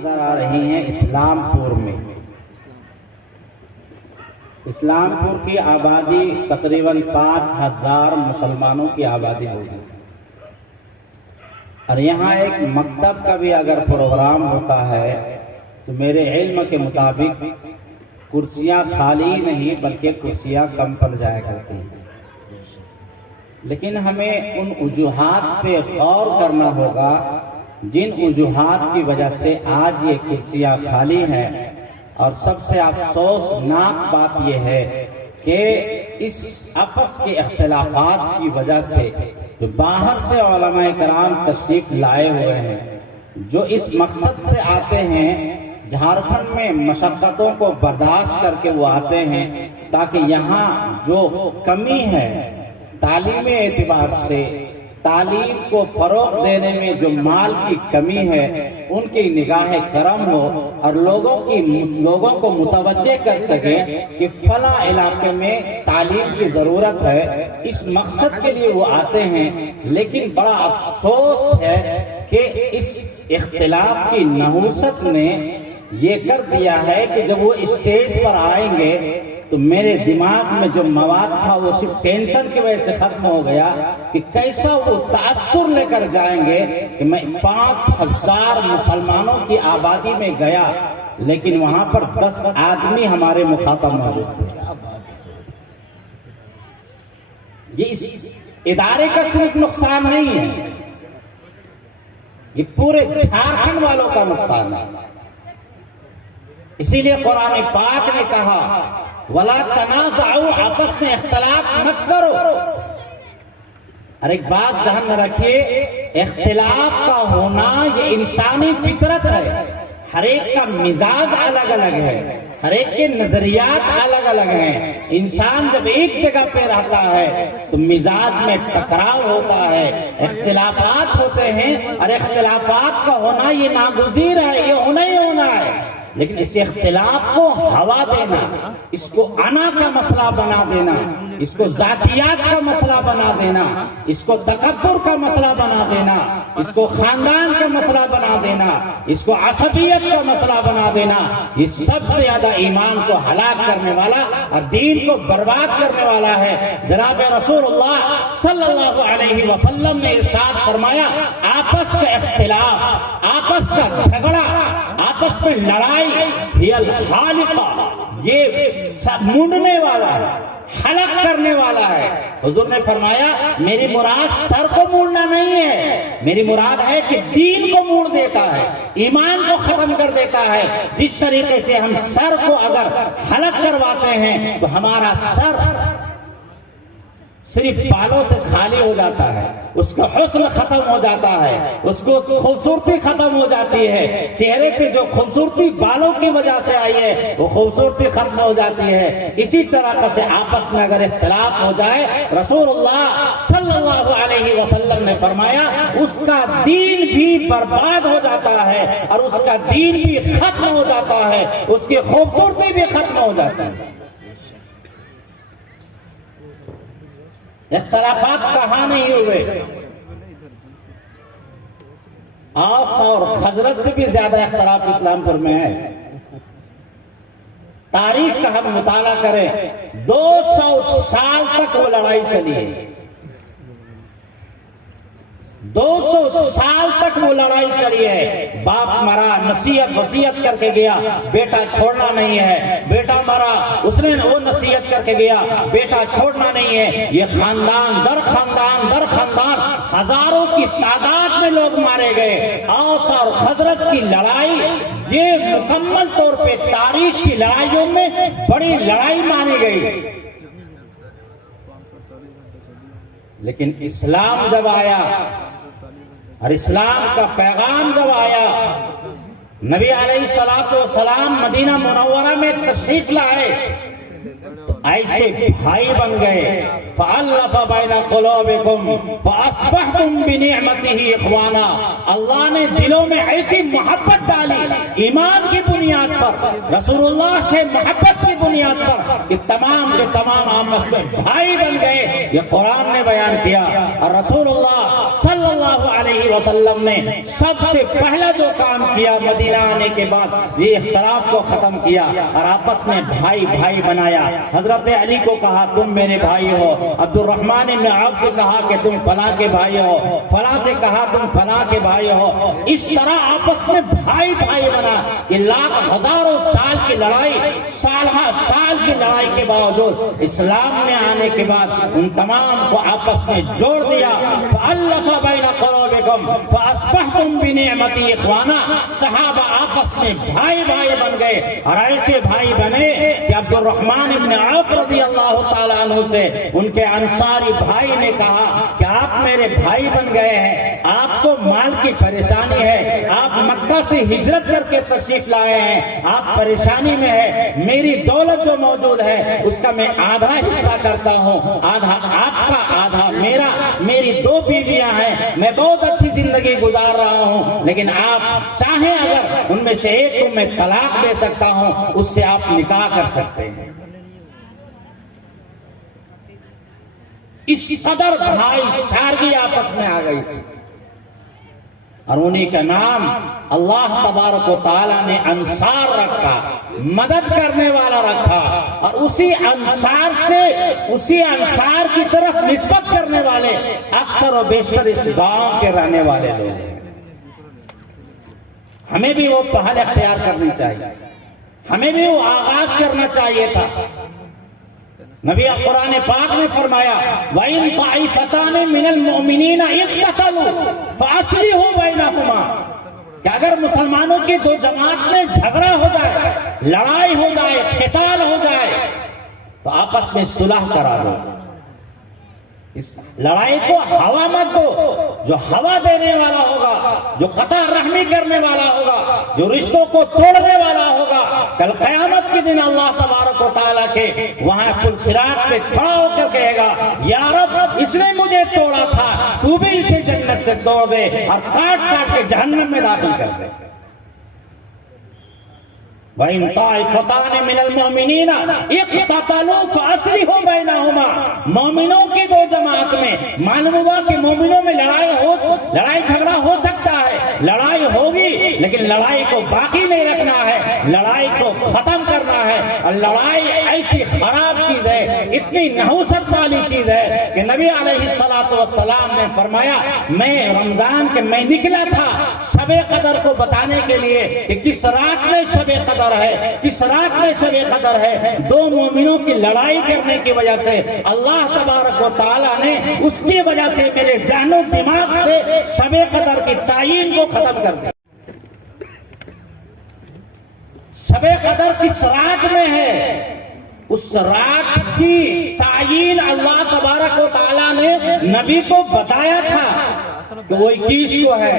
نظر آ رہی ہیں اسلام پور میں۔ اسلام پور کی آبادی تقریباً 5000 مسلمانوں کی آبادی ہوگی، اور یہاں ایک مکتب کا بھی اگر پروگرام ہوتا ہے تو میرے علم کے مطابق کرسیاں خالی نہیں بلکہ کرسیاں کم پڑ جایا کرتی ہیں۔ لیکن ہمیں ان وجوہات پہ غور کرنا ہوگا جن وجوہات کی وجہ سے آج یہ کرسیاں خالی ہیں، اور سب سے افسوسناک بات یہ ہے کہ اس آپس کے اختلافات کی وجہ سے جو باہر سے علماء کرام تشریف لائے ہوئے ہیں، جو اس مقصد سے آتے ہیں، جھارکھنڈ میں مشقتوں کو برداشت کر کے وہ آتے ہیں تاکہ یہاں جو کمی ہے تعلیم اعتبار سے، تعلیم کو فروغ دینے میں جو مال کی کمی ہے ان کی نگاہ کرم ہو، اور لوگوں کو متوجہ کر سکے کہ فلاں علاقے میں تعلیم کی ضرورت ہے۔ اس مقصد کے لیے وہ آتے ہیں، لیکن بڑا افسوس ہے کہ اس اختلاف کی نحوست نے یہ کر دیا ہے کہ جب وہ اسٹیج پر آئیں گے تو میرے دماغ میں جو مواد تھا وہ صرف ٹینشن کی وجہ سے ختم ہو گیا کہ کیسا وہ تاثر لے کر جائیں گے کہ میں 5000 مسلمانوں کی آبادی میں گیا لیکن وہاں پر 10 آدمی ہمارے مخاطب موجود تھے۔ یہ اس ادارے کا صرف نقصان نہیں ہے، یہ پورے جھارکھنڈ والوں کا نقصان ہے۔ اسی لیے قرآن پاک نے کہا وَلَا تَنَازَعُوا، آپس میں اختلاف مت کرو۔ اور ایک بات ذہن میں رکھیے، اختلاف کا ہونا یہ انسانی فطرت ہے۔ ہر ایک کا مزاج الگ الگ ہے، ہر ایک کے نظریات الگ الگ ہیں۔ انسان جب ایک جگہ پہ رہتا ہے تو مزاج میں ٹکراؤ ہوتا ہے، اختلافات ہوتے ہیں، اور اختلافات کا ہونا یہ ناگزیر ہے، یہ ہونا ہی ہونا ہے۔ لیکن اس اختلاف کو ہوا دینا، اس کو انا کا مسئلہ بنا دینا، اس کو ذاتیات کا مسئلہ بنا دینا، اس کو تکبر کا مسئلہ بنا دینا، اس کو خاندان کا مسئلہ بنا دینا، اس کو عصبیت کا مسئلہ بنا دینا، یہ سب سے زیادہ ایمان کو ہلاک کرنے والا اور دین کو برباد کرنے والا ہے۔ جناب رسول اللہ صلی اللہ علیہ وسلم نے ارشاد فرمایا، آپس کا اختلاف، آپس کا جھگڑا، آپس میں لڑائی ہی الخالقہ، یہ مونڈنے والا ہے، حلق کرنے والا ہے۔ حضور نے فرمایا میری مراد سر کو موڑنا نہیں ہے، میری مراد ہے کہ دین کو موڑ دیتا ہے، ایمان کو ختم کر دیتا ہے۔ جس طریقے سے ہم سر کو اگر حلق کرواتے ہیں تو ہمارا سر صرف بالوں سے خالی ہو جاتا ہے، اس کا حسن ختم ہو جاتا ہے، اس کو خوبصورتی ختم ہو جاتی ہے، چہرے پہ جو خوبصورتی بالوں کی وجہ سے آئی ہے وہ خوبصورتی ختم ہو جاتی ہے۔ اسی طرح سے آپس میں اگر اختلاف ہو جائے، رسول اللہ صلی اللہ علیہ وسلم نے فرمایا اس کا دین بھی برباد ہو جاتا ہے، اور اس کا دین بھی ختم ہو جاتا ہے، اس کی خوبصورتی بھی ختم ہو جاتی ہے۔ اختلافات کہاں نہیں ہوئے؟ اوس اور خزرج سے بھی زیادہ اختلاف اسلام پور میں ہے۔ تاریخ کا ہم مطالعہ کریں، 200 سال تک وہ لڑائی چلی ہے، 200 سال تک وہ لڑائی چلی ہے۔ باپ مرا، نصیحت وصیت کر کے گیا، بیٹا چھوڑنا نہیں ہے، بیٹا مرا، اس نے وہ نصیحت کر کے گیا، بیٹا چھوڑنا نہیں ہے۔ یہ خاندان در خاندان در خاندان ہزاروں کی تعداد میں لوگ مارے گئے۔ اوس اور خزرج کی لڑائی یہ مکمل طور پہ تاریخ کی لڑائیوں میں بڑی لڑائی مانی گئی۔ لیکن اسلام جب آیا اور اسلام کا پیغام جب آیا، نبی علیہ الصلوۃ والسلام مدینہ منورہ میں تشریف لائے تو ایسے بھائی بن گئے، فَأَلَّفَ بَيْنَ قُلُوبِكُمْ فَأَصْبَحْتُمْ بِنِعْمَتِهِ إِخْوَانًا۔ اللہ نے دلوں میں ایسی محبت ڈالی ایمان کی بنیاد پر، رسول اللہ سے محبت کی بنیاد پر کہ تمام کے تمام آپس میں بھائی بن گئے، یہ قرآن نے بیان کیا۔ اور رسول اللہ صلی اللہ علیہ وسلم نے سب سے پہلا جو کام کیا مدینہ آنے کے بعد، یہ اختلاف کو ختم کیا اور آپس میں بھائی بھائی بنایا۔ حضرت علی کو کہا تم میرے بھائی ہو، عبد الرحمن بن عوف سے کہا کہ تم فلاں کے بھائی ہو، فلاں سے کہا تم فلاں کے بھائی ہو۔ اس طرح آپس میں بھائی بھائی بنا کہ لاکھ ہزاروں سال کی لڑائی، سالہ سال کی لڑائی کے باوجود اسلام میں آنے کے بعد ان تمام کو آپس میں جوڑ دیا۔ فَأَلَّفَ بَيْنَ قُلُوبِكُمْ فَأَصْبَحْتُمْ بِنِعْمَتِهِ إِخْوَانًا۔ صحابہ آپس میں بھائی بھائی بن گئے اور ایسے بھائی بنے کہ عبد الرحمن بن عوف رضی اللہ تعالیٰ عنہ سے ان کے انصاری بھائی نے کہا کہ آپ میرے بھائی بن گئے ہیں، آپ کو مال کی پریشانی ہے، آپ مکہ سے ہجرت کر کے تشریف لائے ہیں، آپ پریشانی میں ہے، میری دولت جو موجود ہے اس کا میں آدھا حصہ کرتا ہوں، آدھا آپ کا آدھا میرا، میری 2 بیویاں ہیں، میں بہت اچھی زندگی گزار رہا ہوں، لیکن آپ چاہیں اگر ان میں سے ایک کو میں طلاق دے سکتا ہوں، اس سے آپ نکاح کر سکتے ہیں۔ اس قدر بھائی چارگی آپس میں آ گئی تھی، اور انہی کا نام اللہ تبارک و تعالیٰ نے انصار رکھا، مدد کرنے والا رکھا، اور اسی انصار سے، اسی انصار کی طرف نسبت کرنے والے اکثر و بیشتر اس گاؤں کے رہنے والے لوگ ہیں۔ ہمیں بھی وہ پہل اختیار کرنی چاہیے، ہمیں بھی وہ آغاز کرنا چاہیے تھا۔ نبی قرآن پاک نے فرمایا وَإِن طَائِفَتَانِ مِنَ الْمُؤْمِنِينَ اقْتَتَلُوا فَأَصْلِحُوا بَيْنَهُمَا، کہ اگر مسلمانوں کی 2 جماعت میں جھگڑا ہو جائے، لڑائی ہو جائے، قتال ہو جائے، تو آپس میں صلح کرا دو۔ اس لڑائی کو ہوا مت دو، جو ہوا دینے والا ہوگا، جو قطع رحمی کرنے والا ہوگا، جو رشتوں کو توڑنے والا ہوگا، کل قیامت کے دن اللہ تبارک و تعالیٰ کے وہاں پل صراط پہ کھڑا ہو کر کہے گا یا رب اس نے مجھے توڑا تھا، تو بھی اسے جنت سے توڑ دے اور کاٹ کاٹ کے جہنم میں داخل کر دے۔ وَإِن طَائِفَتَانِ مِنَ الْمُؤْمِنِينَ اقْتَتَلُوا فَأَصْلِحُوا بَيْنَهُمَا، مومنوں کی 2 جماعت میں، معلوم ہوا کہ مومنوں میں لڑائی جھگڑا ہو سکتا ہے، لڑائی ہوگی، لیکن لڑائی کو باقی نہیں رکھنا ہے، لڑائی کو ختم کرنا ہے۔ اور لڑائی ایسی خراب چیز ہے، اتنی نحوست والی چیز ہے کہ نبی علیہ السلام نے فرمایا میں رمضان کے میں نکلا تھا شب قدر کو بتانے کے لیے کہ کس رات میں شب قدر ہے، کس رات میں شب قدر ہے۔ 2 مومنوں کی لڑائی کرنے کی وجہ سے اللہ تبارک و تعالیٰ نے اس کی وجہ سے میرے ذہن و دماغ سے شب قدر کی تعین کو ختم کر دیا۔ شب قدر کس رات میں ہے، اس رات کی تعین اللہ تبارک و تعالیٰ نے نبی کو بتایا تھا کہ وہ 21 کو ہے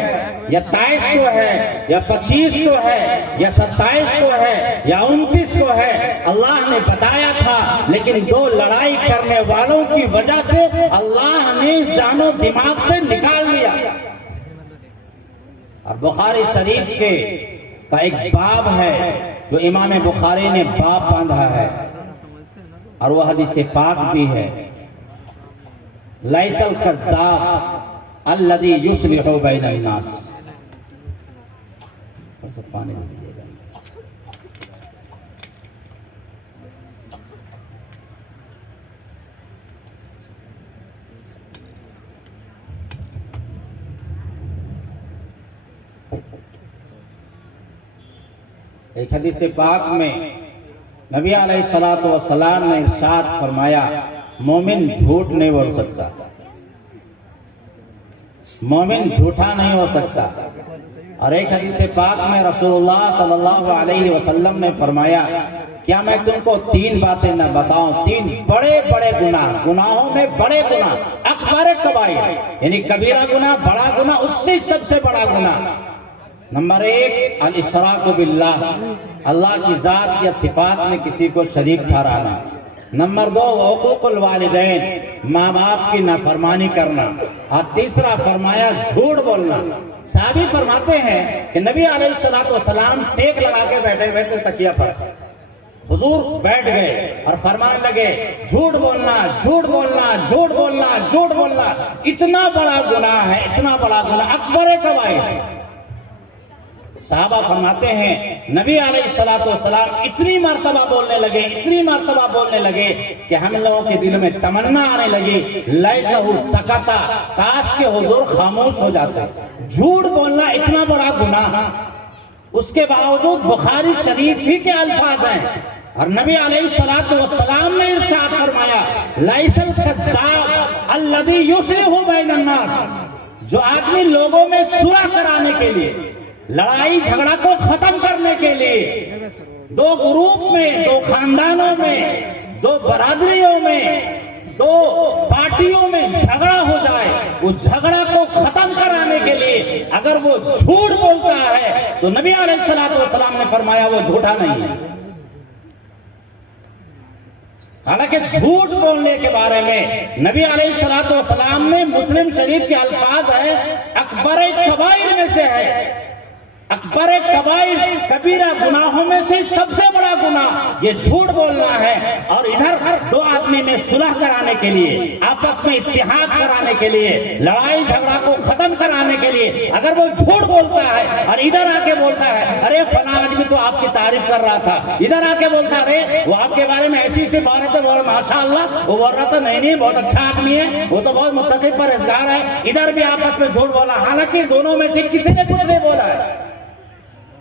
یا 23 کو ہے یا 25 کو ہے یا 27 کو ہے یا 29 کو ہے، اللہ نے بتایا تھا، لیکن 2 لڑائی کرنے والوں کی وجہ سے اللہ نے جان و دماغ سے نکال لیا۔ اور بخاری شریف کے کا ایک باب ہے جو امام بخاری نے باب باندھا ہے، اور وہ حدیث پاک بھی ہے، لیس الکذاب الذی یصلح بین الناس۔ پانی دیجیے گا۔ ایک حدیث پاک میں نبی علیہ السلام نے ارشاد فرمایا مومن جھوٹ نہیں بول سکتا، مومن جھوٹا نہیں ہو سکتا۔ اور ایک حدیث پاک میں رسول اللہ صلی اللہ علیہ وسلم نے فرمایا کیا میں تم کو 3 باتیں نہ بتاؤں، 3 بڑے بڑے گناہ، گناہوں میں بڑے گناہ، اکبر کبائر، یعنی کبیرہ گناہ، بڑا گناہ، اس سے سب سے بڑا گناہ۔ نمبر 1 الاشراک باللہ، اللہ کی ذات یا صفات میں کسی کو شریک ٹھہرانا۔ نمبر 2 حقوق الوالدین، ماں باپ کی نافرمانی کرنا، اور تیسرا فرمایا جھوٹ بولنا۔ صحابی فرماتے ہیں کہ نبی علیہ الصلوۃ والسلام ٹیک لگا کے بیٹھے ہوئے تھے تکیہ پر، حضور بیٹھ گئے اور فرمانے لگے جھوٹ بولنا، جھوٹ بولنا، جھوٹ بولنا، جھوٹ بولنا اتنا بڑا گناہ ہے، اتنا بڑا گناہ، اکبر کبائر۔ صحابہ فرماتے ہیں نبی علیہ الصلوۃ والسلام اتنی مرتبہ بولنے لگے، اتنی مرتبہ بولنے لگے کہ ہم لوگوں کے دل میں تمنا آنے لگی لیتہ سکتا، کاش کہ حضور خاموش ہو جاتے۔ جھوٹ بولنا اتنا بڑا گناہ، اس کے باوجود بخاری شریف ہی کے الفاظ ہیں، اور نبی علیہ الصلوۃ والسلام نے ارشاد فرمایا لیس الکذاب الذی یصلح بین الناس، جو آدمی لوگوں میں صلح کرانے کے لیے، لڑائی جھگڑا کو ختم کرنے کے لیے، دو گروپ میں، دو خاندانوں میں، دو برادریوں میں، دو پارٹیوں میں جھگڑا ہو جائے، اس جھگڑا کو ختم کرانے کے لیے اگر وہ جھوٹ بولتا ہے تو نبی علیہ الصلوۃ والسلام نے فرمایا وہ جھوٹا نہیں ہے۔ حالانکہ جھوٹ بولنے کے بارے میں نبی علیہ الصلوۃ والسلام نے، مسلم شریف کے الفاظ ہے اکبر کبائر میں سے ہے، اکبر کبائر، کبیرہ گناہوں میں سے سب سے بڑا گناہ یہ جھوٹ بولنا ہے۔ اور ادھر دو آدمی میں صلح کرانے کے لیے، آپس میں اتحاد کرانے کے لیے، لڑائی جھگڑا کو ختم کرانے کے لیے اگر وہ جھوٹ بولتا ہے اور ادھر آ کے بولتا ہے ارے فلاں آدمی تو آپ کی تعریف کر رہا تھا، ادھر آ کے بولتا ہے ارے وہ آپ کے بارے میں ایسی سی باتیں بول، ماشاء اللہ وہ بول رہا تھا نہیں بہت اچھا آدمی ہے، وہ تو بہت متقی پرہیزگار ہے، ادھر بھی آپس میں جھوٹ بولا، حالانکہ دونوں میں سے کسی نے کچھ نہیں بولا ہے،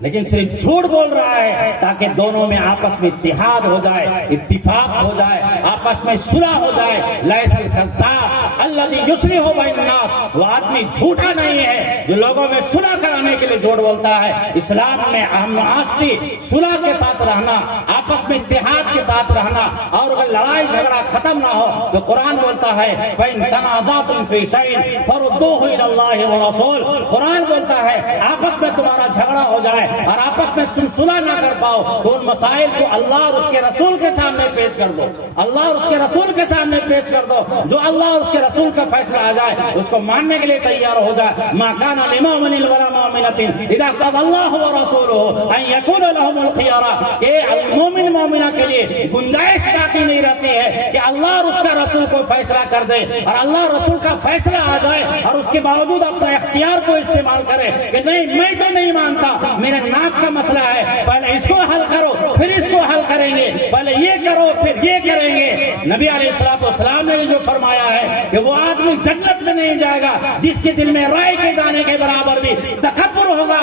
لیکن صرف جھوٹ بول رہا ہے تاکہ دونوں میں آپس میں اتحاد ہو جائے، اتفاق ہو جائے، آپس میں صلح ہو جائے۔ لیس الکذاب الذی یصلح بین الناس، وہ آدمی جھوٹا نہیں ہے جو لوگوں میں صلح کرانے کے لیے جھوٹ بولتا ہے۔ اسلام میں ہم معاشرتی صلح کے ساتھ رہنا، آپس میں اتحاد کے ساتھ رہنا، اور اگر لڑائی جھگڑا ختم نہ ہو تو قرآن بولتا ہے فَإِن تَنَازَعْتُمْ فِي شَيْءٍ فَرُدُّوهُ إِلَى اللَّهِ وَرَسُولِهِ، قرآن بولتا ہے آپس میں تمہارا جھگڑا ہو جائے اور آپس میں صلح نہ کر پاؤ تو ان مسائل کو اللہ اور اس کے رسول کے سامنے پیش کر دو، اللہ اور اس کے رسول کے سامنے پیش کر دو، جو اللہ اور اس کے رسول کا فیصلہ آ جائے اس کو ماننے کے لیے تیار ہو جائے۔ ما كان لمؤمن ولا مؤمنة اذا قضى الله ورسوله ان يكون لهم الخيار، کہ مومن مومنہ کے لیے گنجائش باقی نہیں رہتی ہے کہ اللہ اور اس کا رسول کو فیصلہ کر دے اور اللہ اور رسول کا فیصلہ آ جائے اور اس کے باوجود اپنا اختیار کو استعمال کرے کہ نہیں میں تو نہیں مانتا، میرے ناک کا مسئلہ ہے، پہلے اس کو حل کرو پھر اس کو حل کریں گے، پہلے یہ کرو پھر یہ کریں گے۔ نبی علیہ الصلوۃ والسلام نے جو فرمایا ہے کہ وہ آدمی جنت میں نہیں جائے گا جس کے دل میں رائے کے دانے کے برابر بھی تکبر ہوگا۔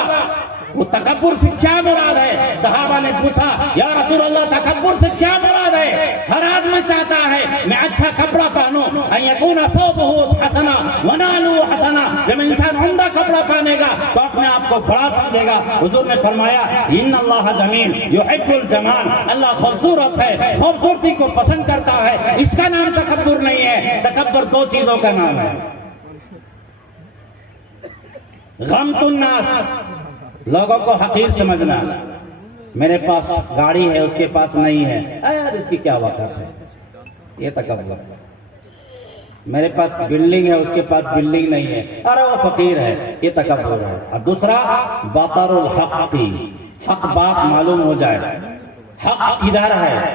وہ تکبر سے کیا مراد ہے؟ صحابہ نے پوچھا یا رسول اللہ تکبر سے کیا مراد ہے؟ ہر آدمی چاہتا ہے میں اچھا کپڑا پہنوں، ان یکون ثوبہ حسنا ونعلہ حسنا، جب انسان عمدہ کپڑا پہنے گا تو اپنے آپ کو بڑا سمجھے گا۔ حضور نے فرمایا ان اللہ جمیل یحب الجمال، اللہ خوبصورت ہے، خوبصورتی کو پسند کرتا ہے، اس کا نام تکبر نہیں ہے۔ تکبر دو چیزوں کا نام ہے، غمط الناس، لوگوں کو حقیر سمجھنا، میرے پاس گاڑی ہے اس کے پاس نہیں ہے، یار اس کی کیا وقت ہے، یہ تکبر ہے۔ میرے پاس بلڈنگ ہے اس کے پاس بلڈنگ نہیں ہے، ارے وہ فقیر ہے، یہ تکبر ہے۔ اور دوسرا بطر الحق، حق بات معلوم ہو جائے، حق کدھر ہے،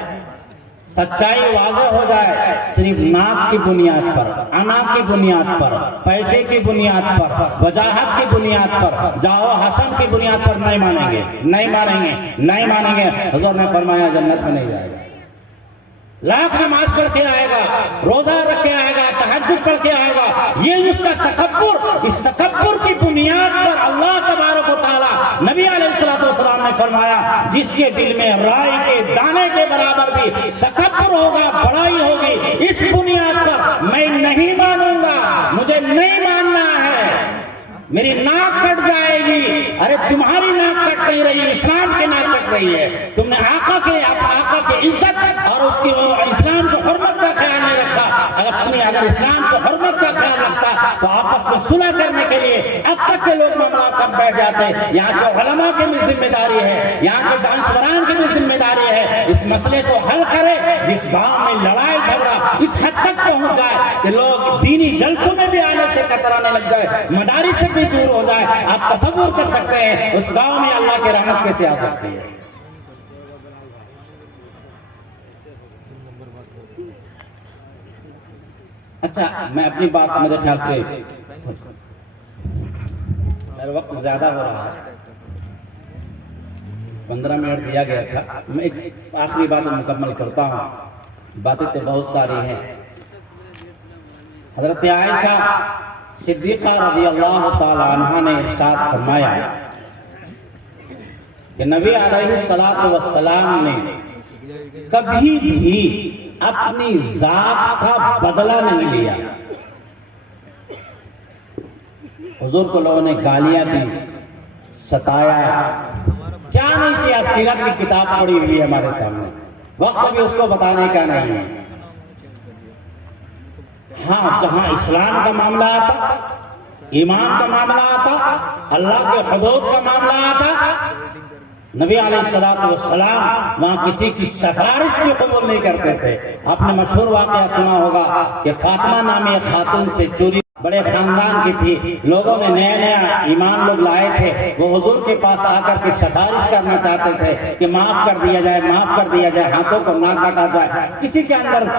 سچائی واضح ہو جائے، صرف ناک کی بنیاد پر، انا کی بنیاد پر، پیسے کی بنیاد پر، وجاہت کی بنیاد پر، جاؤ حسن کی بنیاد پر نہیں مانیں گے، نہیں مانیں گے، نہیں مانیں گے۔ حضور نے فرمایا جنت میں نہیں جائے گا۔ لاکھ نماز پڑھ کے آئے گا، روزہ رکھ کے آئے گا، تہجد پڑھ کے آئے گا، یہ اس کا تکبر، اس تکبر کی بنیاد پر اللہ تبارک و تعالی نبی علیہ الصلوۃ والسلام نے فرمایا جس کے دل میں رائی کے دانے کے برابر بھی تکبر ہوگا، بڑائی ہوگی، اس بنیاد پر میں نہیں مانوں گا، مجھے نہیں ماننا ہے، میری ناک کٹ جائے گی۔ ارے تمہاری ناک کٹ نہیں رہی، اسلام کی ناک کٹ رہی ہے۔ تم نے آقا کے عزت اور اس کی اسلام کو حرمت کا خیال نہیں رکھا، اگر اپنی اگر اسلام کو حرمت کا خیال رکھتا تو آپس میں صلح کرنے کے لیے اب تک کے لوگ معاملہ کر بیٹھ جاتے. یہاں کے علماء کی بھی ذمہ داری ہے, یہاں کے دانشوران کی بھی ذمہ داری ہے, اس مسئلے کو حل کرے. جس گاؤں میں لڑائی جھگڑا اس حد تک پہنچ جائے کہ لوگ دینی جلسوں میں بھی آنے سے کترانے لگ جائے, مدارس سے بھی دور ہو جائے, آپ تصور کر سکتے ہیں اس گاؤں میں اللہ کی رحمت کیسے آ سکتی ہے. اچھا, میں اپنی بات میرے خیال سے میرا وقت زیادہ ہو رہا ہے, 15 منٹ دیا گیا تھا. میں ایک آخری بات مکمل کرتا ہوں, باتیں تو بہت ساری ہیں. حضرت عائشہ صدیقہ رضی اللہ تعالی عنہا نے ارشاد فرمایا کہ نبی علیہ الصلوۃ والسلام نے کبھی بھی اپنی ذات کا بدلہ نہیں لیا. حضور کو لوگوں نے گالیاں دی, ستایا, کیا نہیں کیا. سیرت کی کتاب پڑھی ہوئی ہے ہمارے سامنے, وقت بھی اس کو بتانے کا نہیں ہے. ہاں, جہاں اسلام کا معاملہ آتا, ایمان کا معاملہ آتا, اللہ کے حدود کا معاملہ آتا, نبی علیہ السلام وہاں کسی کی سفارش بھی قبول نہیں کرتے تھے. آپ نے مشہور واقعہ سنا ہوگا کہ فاطمہ نامی خاتون سے چوری, بڑے خاندان کی تھی, لوگوں نے نیا نیا ایمان لوگ لائے تھے, وہ حضور کے پاس آ کر کے سفارش کرنا چاہتے تھے کہ معاف کر دیا جائے, معاف کر دیا جائے, ہاتھوں کو نہ کاٹا جائے. کسی کے اندر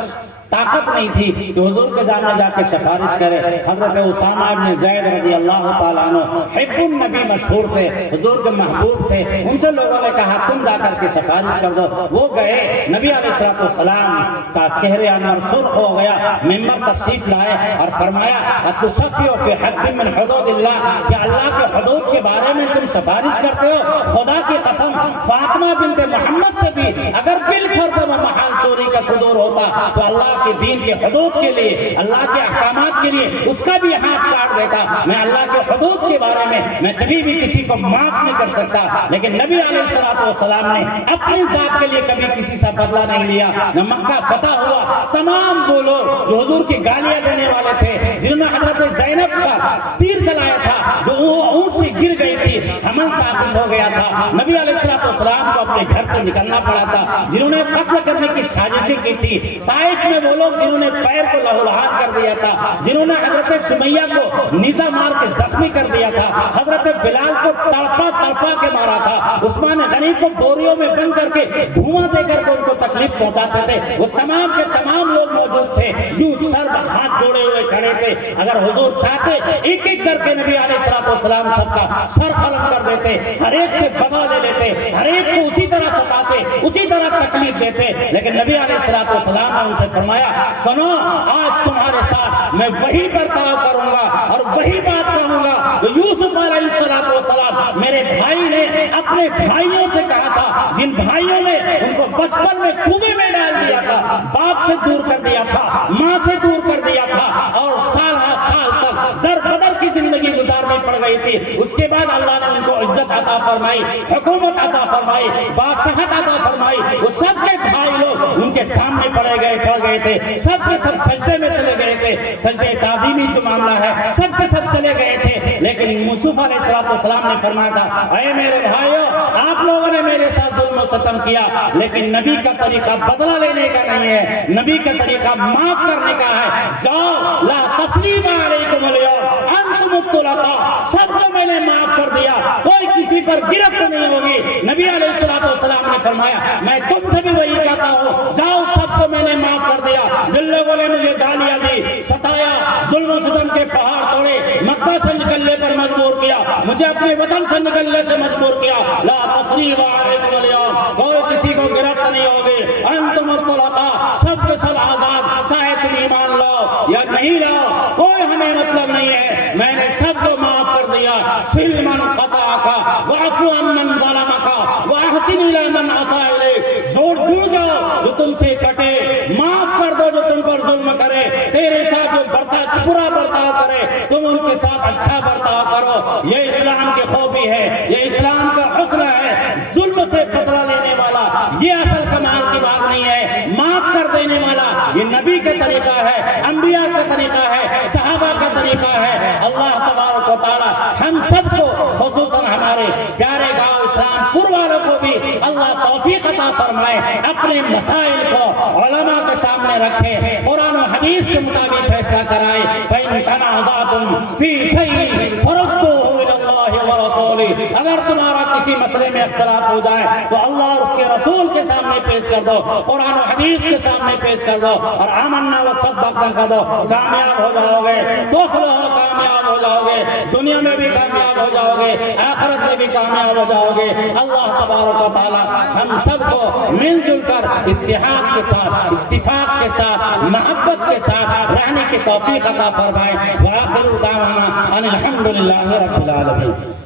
طاقت نہیں تھی کہ حضور کے سامنے جا کے سفارش کرے. حضرت اسامہ بن زید رضی اللہ تعالیٰ عنہ حب النبی مشہور تھے, حضور کے محبوب تھے, ان سے لوگوں نے کہا تم جا کر کے سفارش کر دو. وہ گئے, نبی علیہ السلام کا چہرہ انور سرخ ہو گیا, ممبر تشریف لائے اور فرمایا اتصفیو فی حد من حدود اللہ, کہ اللہ کے حدود کے بارے میں تم سفارش کرتے ہو. خدا کی قسم فاطمہ بنت محمد سے بھی اگر بالفرض و محال چوری کا صدور ہوتا تو اللہ کے دین کے حدود کے لیے, اللہ کے احکامات کے لیے اس کا بھی ہاتھ کاٹ دیتا. میں اللہ کے حدود کے بارے میں کبھی بھی کسی کو معاف نہیں کر سکتا. لیکن نبی علیہ السلام نے اپنی ذات کے لیے کبھی کسی سے بدلہ نہیں لیا. جب مکہ فتح ہوا, تمام وہ لوگ جو حضور کی گالیاں دینے والے تھے, جنہوں نے حضرت زینب کا تیر چلایا تھا, جو وہ اونٹ سے گر گئی تھی, حمل ساقط ہو گیا تھا, نبی علیہ السلام کو اپنے گھر سے نکلنا پڑا تھا, جنہوں نے قتل کرنے کی سازشیں کی تھی. طائف میں وہ لوگ جنہوں نے پیر کو لہولہان کر دیا تھا, جنہوں نے حضرت سمیہ کو نیزہ مار کے زخمی کر دیا تھا, حضرت بلال کو تڑپا کے مارا تھا, عثمان غنی کو بوریوں میں بند کر کے دھواں دے کر کے ان کو تکلیف پہنچاتے تھے. وہ تمام کے تمام لوگ موجود تھے, یوں سر ہاتھ جوڑے ہوئے کھڑے تھے. اگر حضور چاہتے ایک ایک کر کے نبی علیہ السلام سب کا سر قلم کر دیتے, ہر ایک سے بدلہ لے لیتے, ہر ایک کو اسی طرح ستاتے, اسی طرح تکلیف دیتے. لیکن نبی علیہ السلام نے ان سے فرمایا سنو, آج تمہارے ساتھ میں وہی برتاؤ کروں گا اور وہی بات کہوں گا. یوسف علیہ السلام میرے بھائی نے اپنے بھائیوں سے کہا تھا, جن بھائیوں نے ان کو بچپن میں کنویں میں ڈال دیا تھا, باپ سے دور کر دیا تھا, ماں سے دور کر دیا تھا, اور سال تک در بدر کی زندگی گزارنی پڑ گئی تھی. اس کے بعد اللہ نے ان کو عزت عطا فرمائی, حکومت عطا فرمائی, بادشاہت عطا فرمائی. وہ سب کے بھائی لوگ ان کے سامنے پڑ گئے تھے, سب کے سب سجدے میں چلے گئے تھے. سجدے تعظیمی جو معاملہ ہے سب کے سب چلے گئے تھے. لیکن یوسف علیہ السلام نے فرمایا تھا, اے میرے بھائیو, آپ لوگوں نے میرے ساتھ ظلم و ستم کیا, لیکن نبی کا طریقہ بدلہ لینے کا نہیں ہے, نبی کا طریقہ معاف کرنے کا ہے. جاؤ, لا تسلیم علیکم اليوم انتم الطلقاء, سب کو میں نے معاف کر دیا, کوئی کسی پر گرفت نہیں ہوگی. نبی علیہ السلام نے فرمایا میں تم سے بھی وہی کہتا ہوں, جاؤ, سب کو میں نے معاف کر دیا. جن لوگوں نے مجھے گالیاں دی, ستایا, ظلم و ستم کے پہاڑ توڑے, مکہ سے نکلنے پر مجبور کیا, مجھے اپنے وطن سے نکلنے سے مجبور کیا, لا تسریب علیکم اليوم, کوئی کسی کو گرفت نہیں ہوگی. انتم الطلقاء, سب کے سب آزاد, چاہے تم ایمان لاؤ یا نہیں لاؤ, کوئی ہمیں مطلب نہیں ہے, میں نے سب کو معاف کر دیا. سل من قطعک واعف عمن ظلمک واحسن الی من اساء الیک, جڑ جاؤ جو تم سے کٹے, معاف کر دو جو تم پر ظلم کرے, تیرے ساتھ جو برا برتاؤ کرے تم ان کے ساتھ اچھا برتاؤ کرو. یہ اسلام کی خوبی ہے, یہ اسلام کا حسن ہے. ظلم سے بدلہ لینے والا یہ اصل کمال کی بات نہیں ہے, معاف کر دینے والا یہ نبی کا طریقہ ہے، انبیاء کا طریقہ ہے، صحابہ کا طریقہ ہے۔ اللہ تبارک و تعالی ہم سب کو، خصوصاً ہمارے پیارے گاؤں اسلام پور والوں کو بھی اللہ توفیق عطا فرمائے، اپنے مسائل کو علماء کے سامنے رکھے، قرآن و حدیث کے مطابق فیصلہ کرائے۔ فَإِن تَنَازَعْتُمْ فِي شَيْءٍ فَرُدُّوهُ إِلَى اللَّهِ وَرَسُولِهِ، اگر تمہارا کسی مسئلے میں اختلاف ہو جائے تو اللہ اور اس کے رسول کے سامنے پیش کر دو، قرآن و حدیث کے سامنے پیش کر دو، اور آمنا و صدقنا کر دو، کامیاب ہو جاؤ گے۔ تفلحوا، کامیاب ہو جاؤ گے، دنیا میں بھی کامیاب ہو جاؤ گے، آخرت میں بھی کامیاب ہو جاؤ گے۔ اللہ تبارک و تعالی ہم سب کو مل جل کر اتحاد کے ساتھ، اتفاق کے ساتھ، محبت کے ساتھ رہنے کی توفیق عطا فرمائے۔ وآخر دعوانا ان الحمد للہ رب العالمین۔